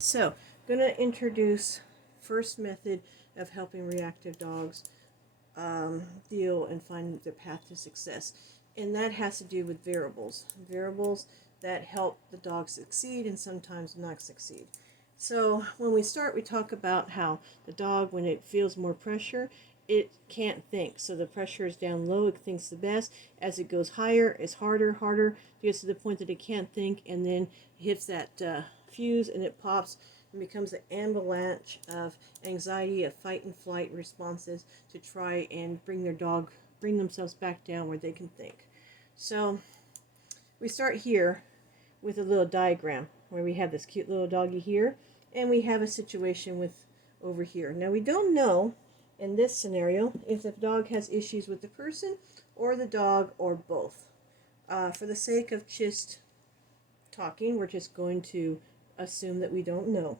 So, going to introduce first method of helping reactive dogs deal and find their path to success. And that has to do with variables. Variables that help the dog succeed and sometimes not succeed. So when we start, we talk about how the dog, when it feels more pressure, it can't think. So the pressure is down low, it thinks the best. As it goes higher, it's harder, gets to the point that it can't think, and then hits that fuse and it pops and becomes an avalanche of anxiety, of fight and flight responses to try and bring themselves back down where they can think. So we start here with a little diagram where we have this cute little doggy here, and we have a situation with over here. Now we don't know in this scenario if the dog has issues with the person or the dog or both. For the sake of just talking, we're just going to assume that we don't know.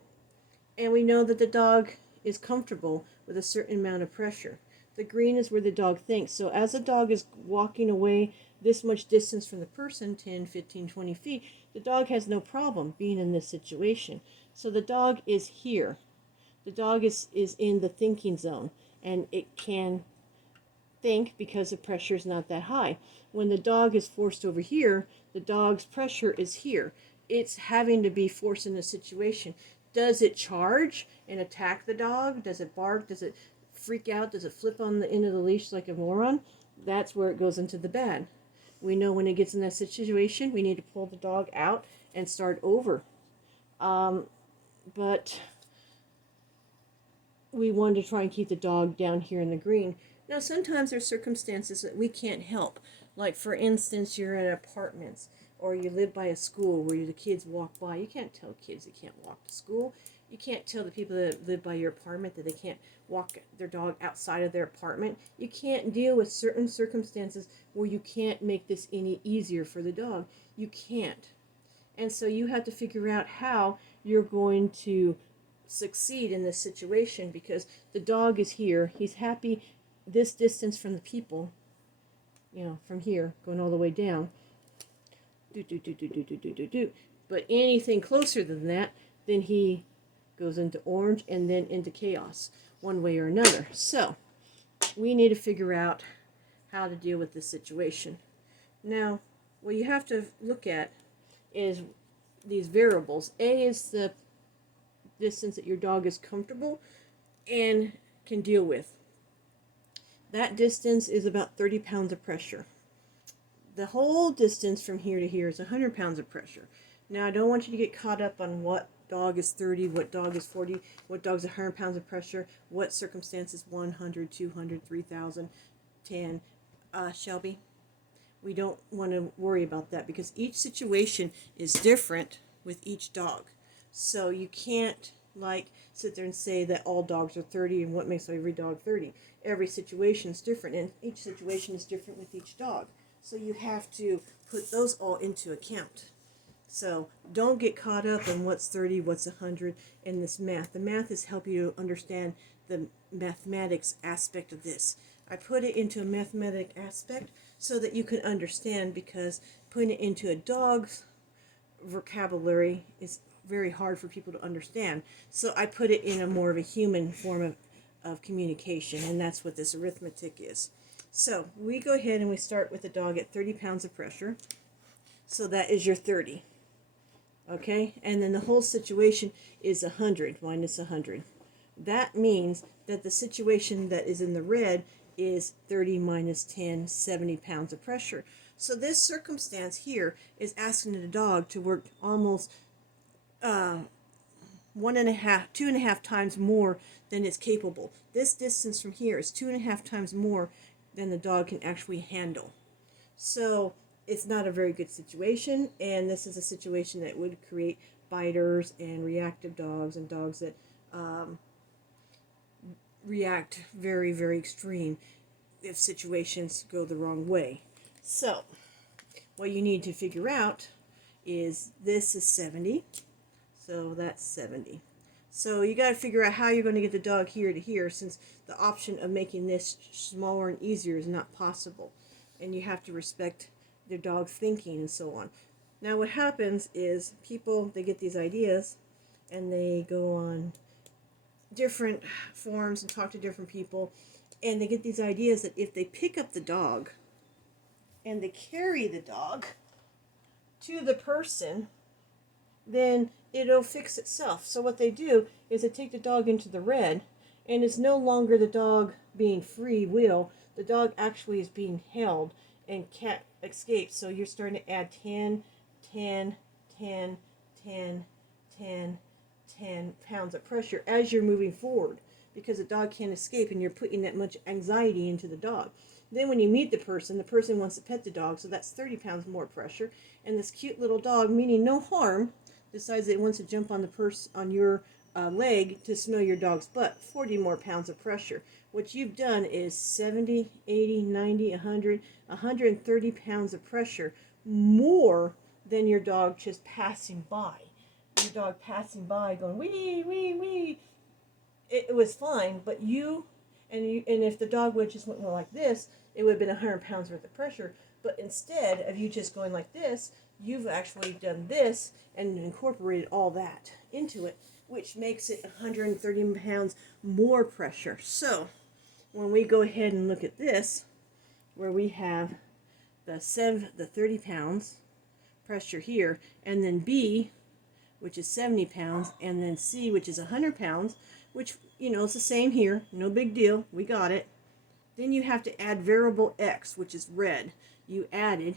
And we know that the dog is comfortable with a certain amount of pressure. The green is where the dog thinks. So as the dog is walking away this much distance from the person, 10, 15, 20 feet, the dog has no problem being in this situation. So the dog is here. The dog is in the thinking zone, and it can think because the pressure is not that high. When the dog is forced over here, the dog's pressure is here. It's having to be forced in a situation. Does it charge and attack the dog? Does it bark? Does it freak out? Does it flip on the end of the leash like a moron? That's where it goes into the bad. We know when it gets in that situation, we need to pull the dog out and start over. But we want to try and keep the dog down here in the green. Now, sometimes there's circumstances that we can't help. Like, for instance, you're in apartments or you live by a school where the kids walk by. You can't tell kids they can't walk to school. You can't tell the people that live by your apartment that they can't walk their dog outside of their apartment. You can't deal with certain circumstances where you can't make this any easier for the dog. You can't. And so you have to figure out how you're going to succeed in this situation, because the dog is here. He's happy this distance from the people, from here, going all the way down. Do. But anything closer than that, then he goes into orange and then into chaos, one way or another. So we need to figure out how to deal with this situation. Now, what you have to look at is these variables. A is the distance that your dog is comfortable and can deal with. That distance is about 30 pounds of pressure. The whole distance from here to here is 100 pounds of pressure. Now, I don't want you to get caught up on what dog is 30, what dog is 40, what dog's 100 pounds of pressure, what circumstances 100, 200, 3,000, 10. Shelby, we don't want to worry about that because each situation is different with each dog. So you can't sit there and say that all dogs are 30 and what makes every dog 30. Every situation is different, and each situation is different with each dog. So you have to put those all into account. So don't get caught up in what's 30, what's 100 in this math. The math is helping you to understand the mathematics aspect of this. I put it into a mathematic aspect so that you can understand, because putting it into a dog's vocabulary is very hard for people to understand. So I put it in a more of a human form of communication, and that's what this arithmetic is. So we go ahead and we start with the dog at 30 pounds of pressure. So that is your 30. Okay? And then the whole situation is 100 minus 100. That means that the situation that is in the red is 30 minus 10, 70 pounds of pressure. So this circumstance here is asking the dog to work almost 2.5 times more than it's capable. This distance from here is 2.5 times more than the dog can actually handle. So it's not a very good situation, and this is a situation that would create biters and reactive dogs and dogs that react very, very extreme if situations go the wrong way. So what you need to figure out is this is 70, so that's 70. So you got to figure out how you're going to get the dog here to here, since the option of making this smaller and easier is not possible. And you have to respect their dog's thinking and so on. Now what happens is people, they get these ideas and they go on different forums and talk to different people, and they get these ideas that if they pick up the dog and they carry the dog to the person, then it'll fix itself. So what they do is they take the dog into the red, and it's no longer the dog being free will. The dog actually is being held and can't escape. So you're starting to add 10, 10, 10, 10, 10, 10 pounds of pressure as you're moving forward, because the dog can't escape and you're putting that much anxiety into the dog. Then when you meet the person wants to pet the dog, so that's 30 pounds more pressure. And this cute little dog, meaning no harm, decides that it wants to jump on on your leg to smell your dog's butt. 40 more pounds of pressure. What you've done is 70, 80, 90, 100, 130 pounds of pressure more than your dog just passing by. Your dog passing by going wee, wee, wee. It was fine, but and if the dog would just went like this, it would have been 100 pounds worth of pressure. But instead of you just going like this, you've actually done this and incorporated all that into it, which makes it 130 pounds more pressure. So when we go ahead and look at this, where we have the 30 pounds pressure here, and then B, which is 70 pounds, and then C, which is 100 pounds, which, it's the same here, no big deal, we got it. Then you have to add variable X, which is red. You added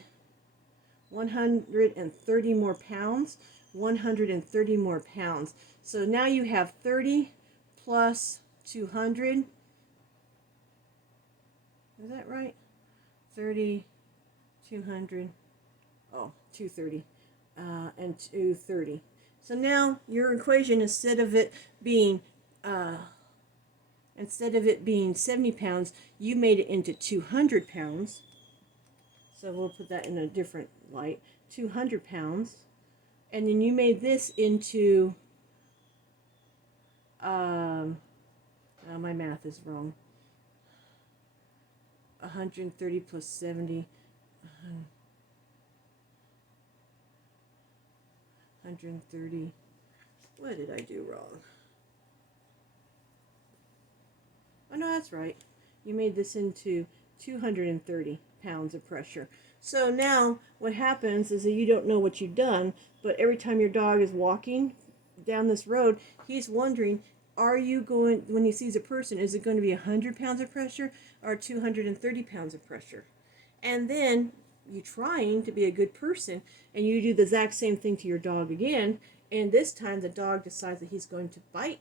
130 more pounds, 130 more pounds. So now you have 30 plus 200. Is that right? 30, 200, 230, and 230. So now your equation, instead of it being 70 pounds, you made it into 200 pounds. So we'll put that in a different light. 200 pounds. And then you made this into, my math is wrong. 130 plus 70, 130. What did I do wrong? Oh, no, that's right. You made this into 230 pounds of pressure. So now what happens is that you don't know what you've done, but every time your dog is walking down this road, he's wondering, are you going, when he sees a person, is it going to be 100 pounds of pressure or 230 pounds of pressure? And then you're trying to be a good person, and you do the exact same thing to your dog again, and this time the dog decides that he's going to bite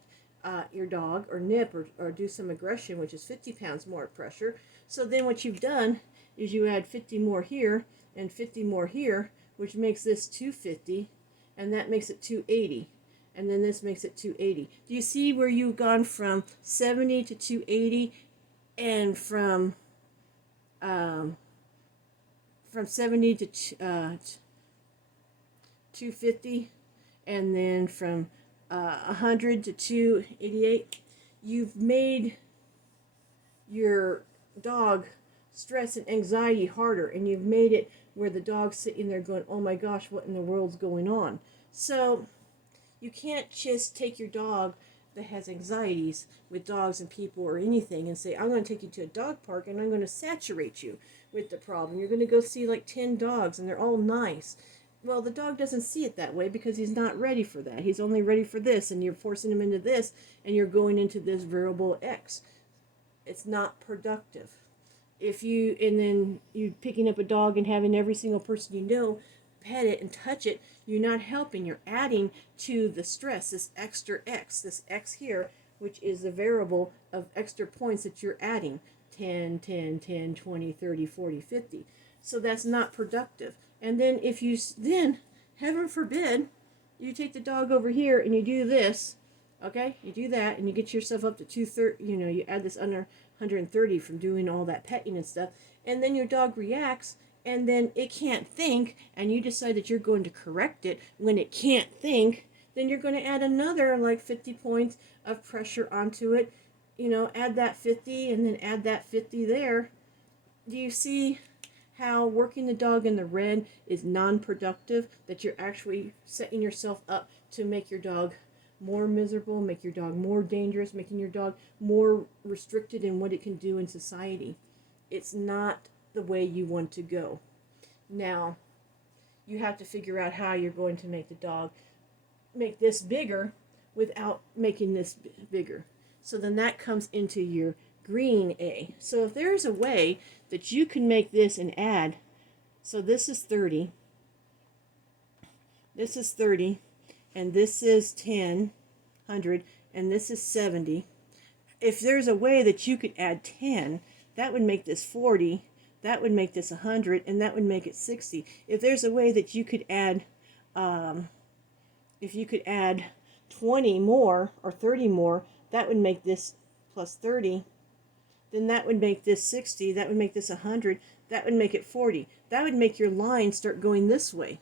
your dog or nip or do some aggression, which is 50 pounds more pressure. So then what you've done is you add 50 more here and 50 more here, which makes this 250, and that makes it 280, and then this makes it 280. Do you see where you've gone from 70 to 280, and from 70 to 250, and then from 100 to 288? You've made your dog stress and anxiety harder, and you've made it where the dog's sitting there going, oh my gosh, what in the world's going on? So you can't just take your dog that has anxieties with dogs and people or anything and say, I'm going to take you to a dog park and I'm going to saturate you with the problem. You're going to go see like 10 dogs and they're all nice. Well, the dog doesn't see it that way because he's not ready for that. He's only ready for this, and you're forcing him into this, and you're going into this variable X. It's not productive. And then you picking up a dog and having every single person you know pet it and touch it, you're not helping. You're adding to the stress, this extra X, this X here, which is the variable of extra points that you're adding, 10, 10, 10, 20, 30, 40, 50. So that's not productive. And then if you, heaven forbid, you take the dog over here and you do this, okay? You do that and you get yourself up to 230, you add this under 130 from doing all that petting and stuff, and then your dog reacts, and then it can't think, and you decide that you're going to correct it when it can't think, then you're going to add another like 50 points of pressure onto it. Add that 50 and then add that 50 there. Do you see how working the dog in the red is non-productive, that you're actually setting yourself up to make your dog more miserable, make your dog more dangerous, making your dog more restricted in what it can do in society. It's not the way you want to go. Now, you have to figure out how you're going to make the dog make this bigger without making this bigger. So then that comes into your green A. So if there's a way that you can make this and add, so this is 30, this is 30, and this is 10, 100, and this is 70. If there's a way that you could add 10, that would make this 40, that would make this 100, and that would make it 60. If there's a way that you could add, if you could add 20 more or 30 more, that would make this plus 30. Then that would make this 60. That would make this 100. That would make it 40. That would make your line start going this way.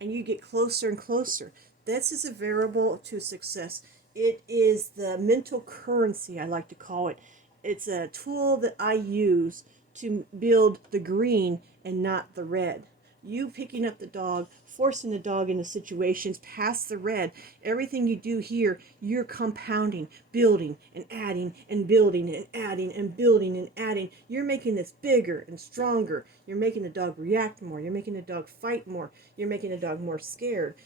And you get closer and closer. This is a variable to success. It is the mental currency, I like to call it. It's a tool that I use to build the green and not the red. You picking up the dog, forcing the dog into situations past the red. Everything you do here, you're compounding, building and adding and building and adding and building and adding. You're making this bigger and stronger. You're making the dog react more. You're making the dog fight more. You're making the dog more scared.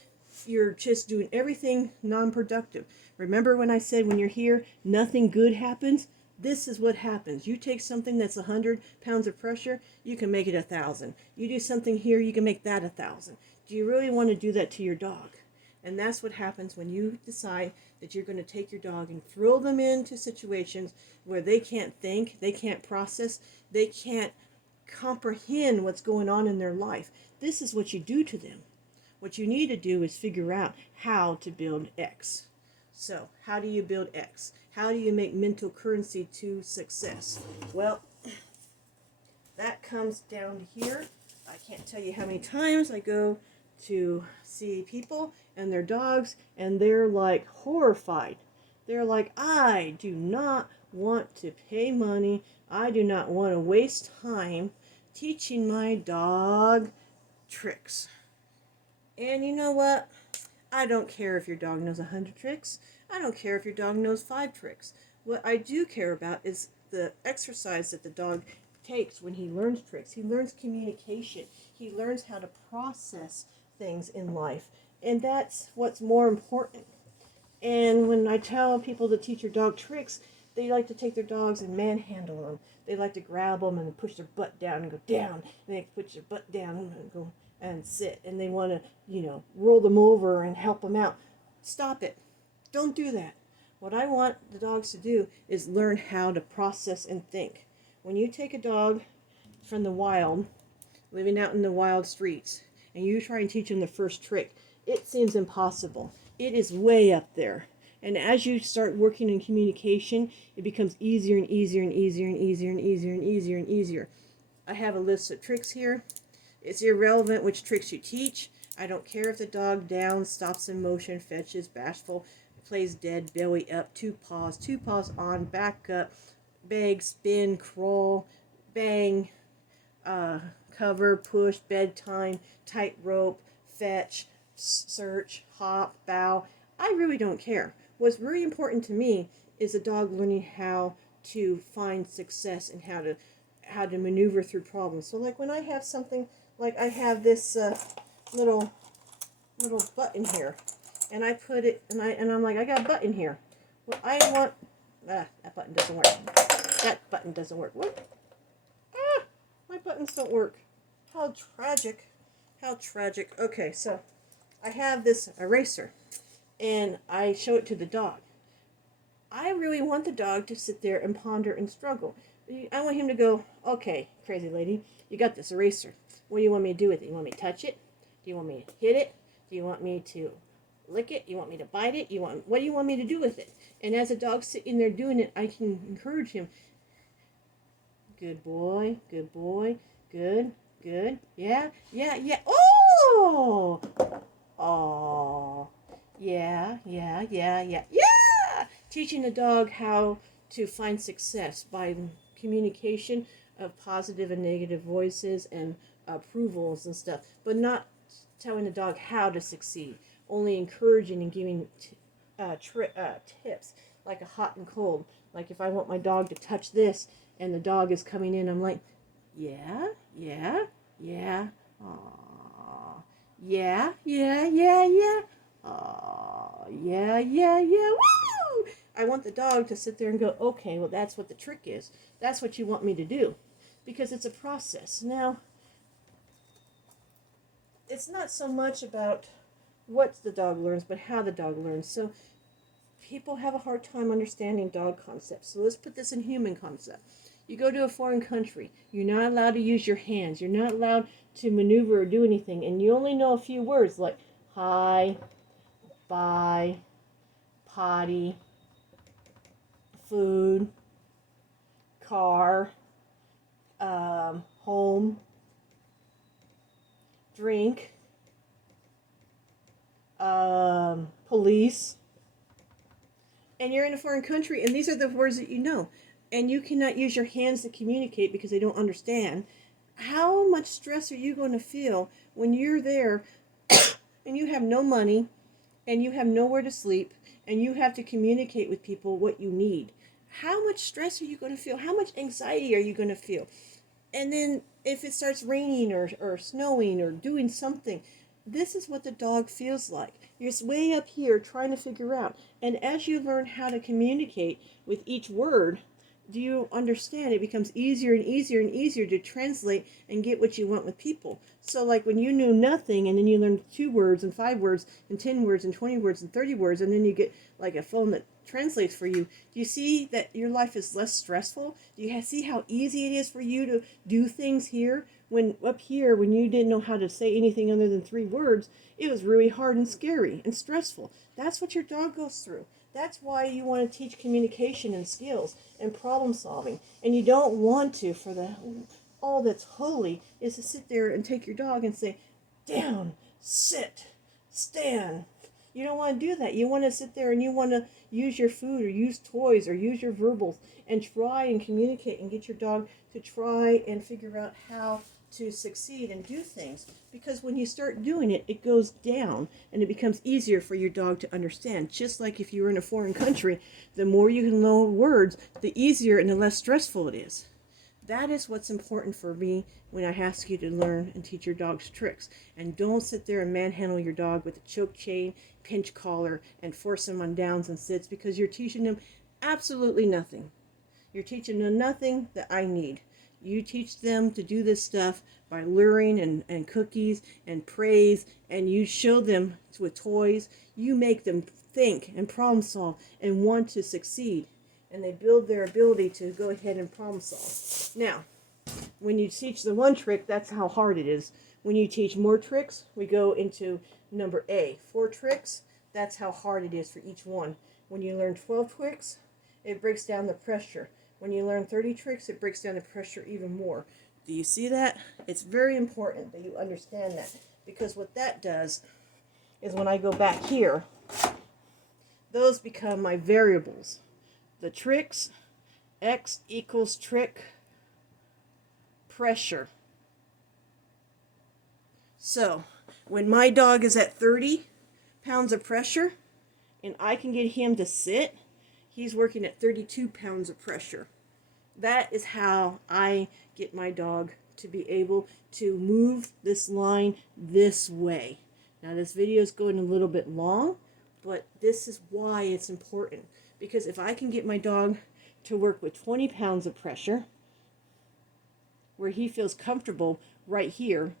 You're just doing everything non-productive. Remember when I said when you're here, nothing good happens? This is what happens. You take something that's 100 pounds of pressure, you can make it 1,000. You do something here, you can make that 1,000. Do you really want to do that to your dog? And that's what happens when you decide that you're going to take your dog and throw them into situations where they can't think, they can't process, they can't comprehend what's going on in their life. This is what you do to them. What you need to do is figure out how to build X. So, how do you build X? How do you make mental currency to success? Well, that comes down to here. I can't tell you how many times I go to see people and their dogs, and they're like horrified. They're like, I do not want to pay money. I do not want to waste time teaching my dog tricks. And you know what? I don't care if your dog knows 100 tricks. I don't care if your dog knows 5 tricks. What I do care about is the exercise that the dog takes when he learns tricks. He learns communication. He learns how to process things in life. And that's what's more important. And when I tell people to teach your dog tricks, they like to take their dogs and manhandle them. They like to grab them and push their butt down and go down. And they push their butt down and go and sit. And they want to, roll them over and help them out. Stop it. Don't do that. What I want the dogs to do is learn how to process and think. When you take a dog from the wild, living out in the wild streets, and you try and teach them the first trick, it seems impossible. It is way up there. And as you start working in communication, it becomes easier and easier and easier and easier and easier and easier and easier. I have a list of tricks here. It's irrelevant which tricks you teach. I don't care if the dog down, stops in motion, fetches, bashful, plays dead, belly up, two paws on, back up, beg, spin, crawl, bang, cover, push, bedtime, tightrope, fetch, search, hop, bow. I really don't care. What's really important to me is the dog learning how to find success and how to maneuver through problems. So like when I have something, like I have this little button here, and I put it, and I'm like, I got a button here. Well, I want, that button doesn't work. That button doesn't work. What? My buttons don't work. How tragic. How tragic. Okay, so I have this eraser, and I show it to the dog. I really want the dog to sit there and ponder and struggle. I want him to go, okay, crazy lady, you got this eraser. What do you want me to do with it? You want me to touch it? Do you want me to hit it? Do you want me to lick it? You want me to bite it? What do you want me to do with it? And as the dog's sitting there doing it, I can encourage him. Good boy, good boy, good, good, yeah, yeah, yeah. Oh! Oh, yeah, yeah, yeah, yeah, yeah! Teaching the dog how to find success by communication of positive and negative voices and approvals and stuff, but not telling the dog how to succeed, only encouraging and giving tips, like a hot and cold. Like if I want my dog to touch this and the dog is coming in, I'm like, yeah, yeah, yeah, aw, yeah, yeah, yeah, yeah, aw, yeah, yeah, yeah, woo! I want the dog to sit there and go, okay, well, that's what the trick is. That's what you want me to do. Because it's a process. Now, it's not so much about what the dog learns, but how the dog learns. So people have a hard time understanding dog concepts. So let's put this in human concept. You go to a foreign country. You're not allowed to use your hands. You're not allowed to maneuver or do anything. And you only know a few words like hi, bye, potty, food, car, home, drink, police. And you're in a foreign country, and these are the words that you know. And you cannot use your hands to communicate because they don't understand. How much stress are you going to feel when you're there and you have no money and you have nowhere to sleep and you have to communicate with people what you need? How much stress are you going to feel? How much anxiety are you going to feel? And then if it starts raining or snowing or doing something, this is what the dog feels like. You're way up here trying to figure out. And as you learn how to communicate with each word, do you understand? It becomes easier and easier and easier to translate and get what you want with people. So like when you knew nothing and then you learned 2 words and 5 words and 10 words and 20 words and 30 words and then you get like a phone that translates for you. Do you see that your life is less stressful? Do you see how easy it is for you to do things here? When up here, when you didn't know how to say anything other than 3 words, it was really hard and scary and stressful. That's what your dog goes through. That's why you want to teach communication and skills and problem solving. And you don't want to, for the all that's holy, is to sit there and take your dog and say, down, sit, stand. You don't want to do that. You want to sit there and you want to use your food or use toys or use your verbals and try and communicate and get your dog to try and figure out how to succeed and do things. Because when you start doing it, it goes down and it becomes easier for your dog to understand. Just like if you were in a foreign country, the more you can know words, the easier and the less stressful it is. That is what's important for me when I ask you to learn and teach your dogs tricks. And don't sit there and manhandle your dog with a choke chain, pinch collar, and force them on downs and sits because you're teaching them absolutely nothing. You're teaching them nothing that I need. You teach them to do this stuff by luring and cookies and praise, and you show them with toys. You make them think and problem solve and want to succeed. And they build their ability to go ahead and problem solve. Now, when you teach the one trick, that's how hard it is. When you teach more tricks, we go into number A. 4 tricks, that's how hard it is for each one. When you learn 12 tricks, it breaks down the pressure. When you learn 30 tricks, it breaks down the pressure even more. Do you see that? It's very important that you understand that. Because what that does is when I go back here, those become my variables. The tricks, X equals trick, pressure. So, when my dog is at 30 pounds of pressure, and I can get him to sit, he's working at 32 pounds of pressure. That is how I get my dog to be able to move this line this way. Now this video is going a little bit long, but this is why it's important. Because if I can get my dog to work with 20 pounds of pressure, where he feels comfortable right here,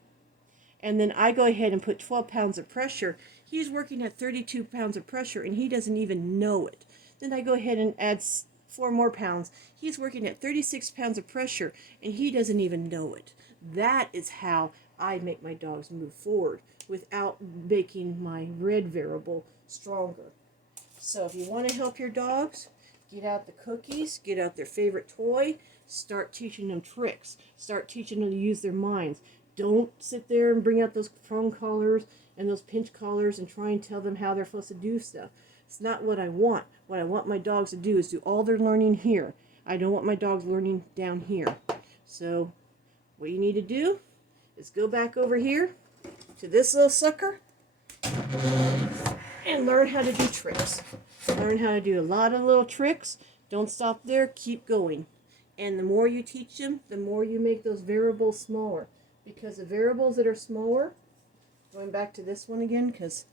and then I go ahead and put 12 pounds of pressure, he's working at 32 pounds of pressure and he doesn't even know it. Then I go ahead and add 4 more pounds. He's working at 36 pounds of pressure and he doesn't even know it. That is how I make my dogs move forward without making my red variable stronger. So if you want to help your dogs, get out the cookies, get out their favorite toy, start teaching them tricks, start teaching them to use their minds. Don't sit there and bring out those prong collars and those pinch collars and try and tell them how they're supposed to do stuff. It's not what I want. What I want my dogs to do is do all their learning here. I don't want my dogs learning down here. So what you need to do is go back over here to this little sucker and learn how to do tricks. Learn how to do a lot of little tricks. Don't stop there. Keep going. And the more you teach them, the more you make those variables smaller. Because the variables that are smaller, going back to this one again, because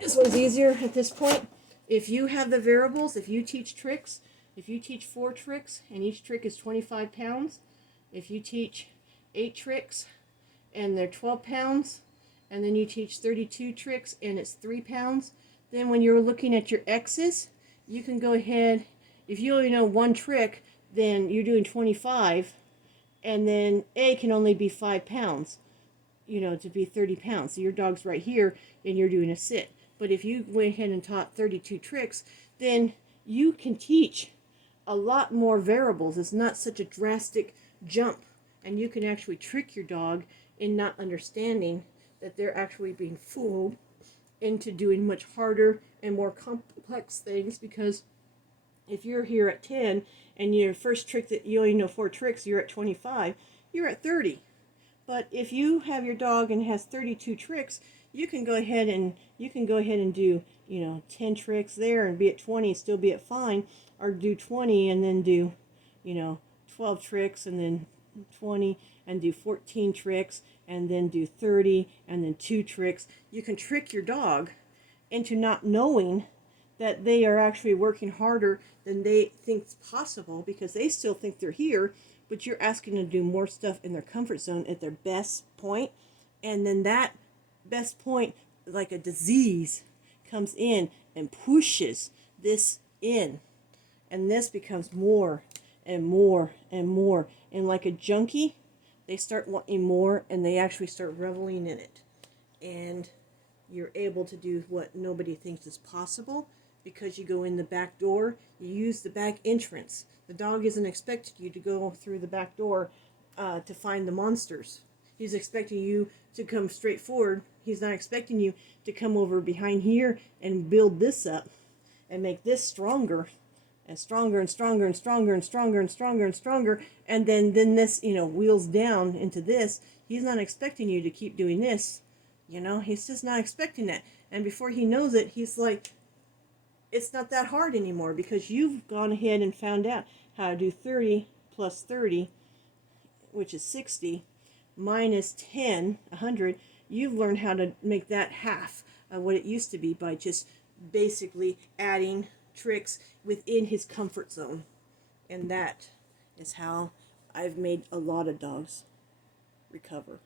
this one's easier at this point. If you have the variables, if you teach tricks, if you teach 4 tricks and each trick is 25 pounds, if you teach 8 tricks and they're 12 pounds, and then you teach 32 tricks and it's 3 pounds, then when you're looking at your X's, you can go ahead, if you only know 1 trick, then you're doing 25, and then A can only be 5 pounds, to be 30 pounds. So your dog's right here and you're doing a sit. But if you went ahead and taught 32 tricks, then you can teach a lot more variables. It's not such a drastic jump, and you can actually trick your dog in not understanding that they're actually being fooled into doing much harder and more complex things. Because if you're here at 10 and your first trick that you only know 4 tricks, you're at 25, you're at 30. But if you have your dog and has 32 tricks, you can go ahead and do 10 tricks there and be at 20 and still be at fine, or do 20 and then do 12 tricks and then 20 and do 14 tricks and then do 30 and then 2 tricks. You can trick your dog into not knowing that they are actually working harder than they think's possible, because they still think they're here, but you're asking them to do more stuff in their comfort zone at their best point. And then that best point, like a disease, comes in and pushes this in. And this becomes more and more and more. And like a junkie, they start wanting more, and they actually start reveling in it. And you're able to do what nobody thinks is possible, because you go in the back door, you use the back entrance. The dog isn't expecting you to go through the back door to find the monsters. He's expecting you to come straight forward. He's not expecting you to come over behind here and build this up and make this stronger and stronger and stronger and stronger and stronger and stronger and stronger, and then this wheels down into this. He's not expecting you to keep doing this. He's just not expecting that. And before he knows it, he's like, it's not that hard anymore, because you've gone ahead and found out how to do 30 plus 30, which is 60, minus 10, 100. You've learned how to make that half of what it used to be by just basically adding tricks within his comfort zone. And that is how I've made a lot of dogs recover.